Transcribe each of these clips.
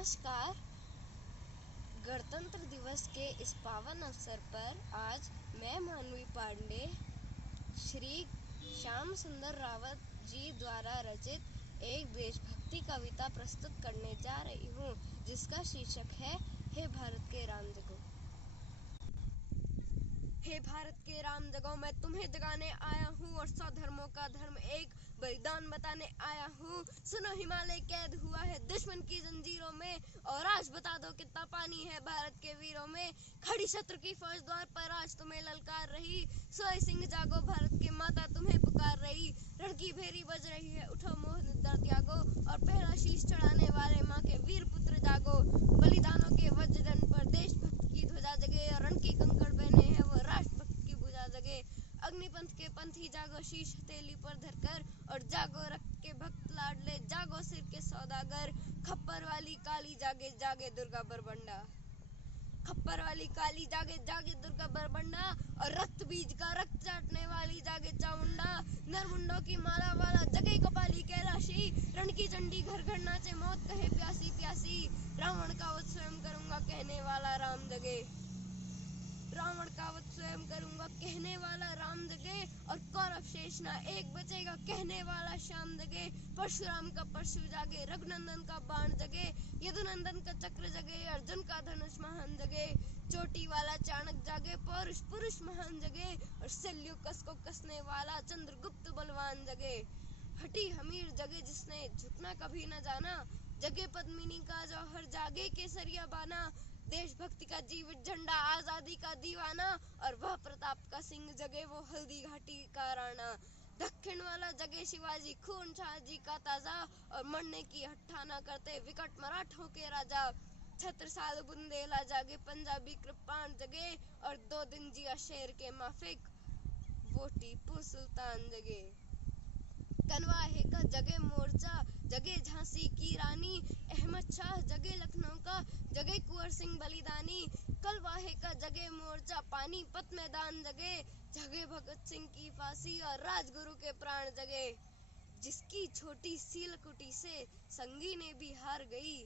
नमस्कार। गणतंत्र दिवस के इस पावन अवसर पर आज मैं मानवी पांडे श्री श्याम सुंदर रावत जी द्वारा रचित एक देशभक्ति कविता प्रस्तुत करने जा रही हूँ, जिसका शीर्षक है हे भारत के राम जगो। हे भारत के राम जगो, मैं तुम्हें जगाने आया हूँ और 100 धर्मों का धर्म एक बलिदान बताने आया हूँ। सुनो, हिमालय कैद हुआ है दुश्मन की जंजीरों में, और आज बता दो कितना पानी है भारत के वीरों में। खड़ी शत्रु की फौज द्वार पर आज तुम्हें ललकार रही, सोए सिंह जागो भारत के माता तुम्हें पुकार रही। रण की भेरी बज रही है, उठो मोह निद्रा त्यागो, और पहला शीश चढ़ाने वाले माँ के वीर पुत्र जागो। बलिदानों के वज्रदंड पर देशभक्त की ध्वजा जगे, और रण की कंकड़ पहने हैं वो राष्ट्रभक्त की भुजा जगे। अग्निपंथ के पंथी जागो शीश हथेली पर धरकर, और जागो रक्त के भक्त लाडले जागो सिर के सौदागर। खप्पर वाली काली जागे जागे दुर्गा बरबंडा, खप्पर वाली काली जागे जागे दुर्गा बरबंडा, और रक्त बीज का रक्त चाटने वाली जागे चामुंडा। नरमुंडों की माला वाला जगे कपाली कैलाशी, रण की चंडी घर घर नाचे मौत कहे प्यासी प्यासी। रावण का वध स्वयं करूंगा कहने वाला राम जगे, रावण का वध स्वयं करूंगा कहने वाला राम जगे, और कौरव शेष ना एक बचेगा कहने वाला श्याम जगे। परशुराम का परशु जागे, रघुनंदन का बाण जगे, यदुनंदन का चक्र जगे, अर्जुन का धनुष महान जगे। चोटी वाला चाणक जागे, पौरुष पुरुष महान जगे, और सेल्यूकस को कसने वाला चंद्रगुप्त बलवान जगे। हठी हमीर जगे जिसने झुकना कभी न जाना, जगे पद्मिनी का जौहर जागे केसरिया बाना। देशभक्ति का जीवित झंडा आजादी का दीवाना, और वह प्रताप का सिंह जगे वो हल्दी घाटी का राणा। दक्षिण वाला जगे शिवाजी खून शाहजी का ताजा, और मरने की हट्ठा न करते विकट मराठों के राजा। छत्रसाल बुंदेला जागे पंजाबी कृपाण जगे, और 2 दिन जिया शेर के माफिक वो टीपू सुल्तान जगे। कनवाहे का जगे मोर्चा जगे झांसी की रानी, अहमद शाह जगे लखनऊ का जगे कुंवर सिंह बलिदानी। कलवाहे का जगे मोर्चा पानीपत मैदान जगे, जगे भगत सिंह की फांसी और राजगुरु के प्राण जगे। जिसकी छोटी सी लकुटी से संगी ने भी हार गई,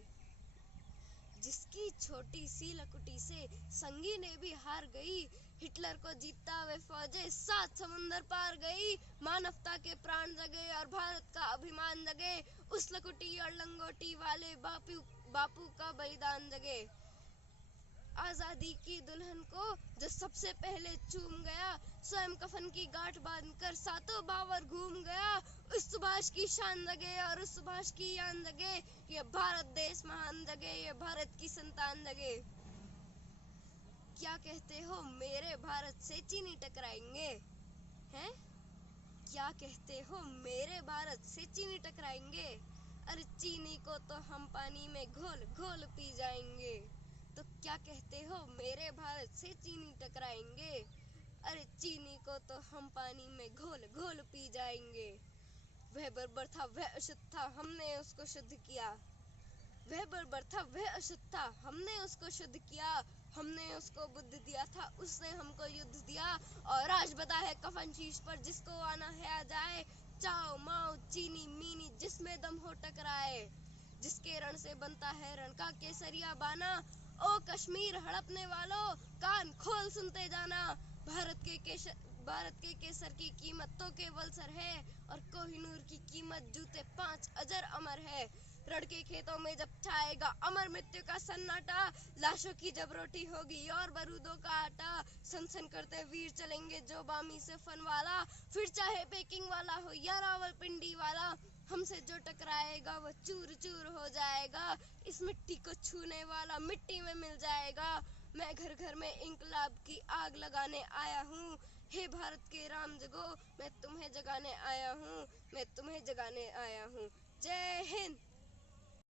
जिसकी छोटी सी लकुटी से संगी ने भी हार गई। हिटलर को जीतता वे फौजें 7 समुंदर पार गई। मानवता के प्राण जगे और भारत का अभिमान जगे, उस लकुटी और लंगोटी वाले बापू का बलिदान जगे। आजादी की दुल्हन को जो सबसे पहले चूम गया, स्वयं कफन की गांठ बांधकर सातों बावर घूम गया। उस सुभाष की शान जगे और उस सुभाष की यान जगे, ये भारत देश महान जगे, ये भारत की संतान जगे। क्या कहते हो मेरे भारत से चीनी टकराएंगे हैं? क्या कहते हो मेरे भारत से चीनी टकराएंगे? अरे चीनी को तो हम पानी में घोल घोल पी जाएंगे। तो क्या कहते हो मेरे भारत से चीनी टकराएंगे? अरे चीनी को तो हम पानी में घोल घोल पी जाएंगे। वह बर्बर था वह अशुद्ध था, हमने उसको शुद्ध किया। वह बर्बर था वह अशुद्ध था, हमने उसको शुद्ध किया। हमने उसको बुद्ध दिया था, उसने हमको युद्ध दिया। और आज बता है कफन शीश पर जिसको आना है आ जाए। चाओ माओ चीनी मीनी जिसमें दम हो टकराए, जिसके रण से बनता है रण का केसरिया बाना। ओ कश्मीर हड़पने वालों कान खोल सुनते जाना, भारत के केसर की कीमत तो केवल सर है, और कोहिनूर की कीमत जूते 5 अजर अमर है। रण के खेतों में जब छाएगा अमर मृत्यु का सन्नाटा, लाशों की जब रोटी होगी और बारूदों का आटा। सन करते वीर चलेंगे जो बामी से फन वाला, फिर चाहे पेकिंग वाला हो या रावलपिंडी वाला। हमसे जो टकराएगा वो चूर चूर हो जाएगा, इस मिट्टी को छूने वाला मिट्टी में मिल जाएगा। मैं घर घर में इंकलाब की आग लगाने आया हूँ, हे भारत के राम जगो, मैं तुम्हें जगाने आया हूँ, मैं तुम्हें जगाने आया हूँ। जय हिंद।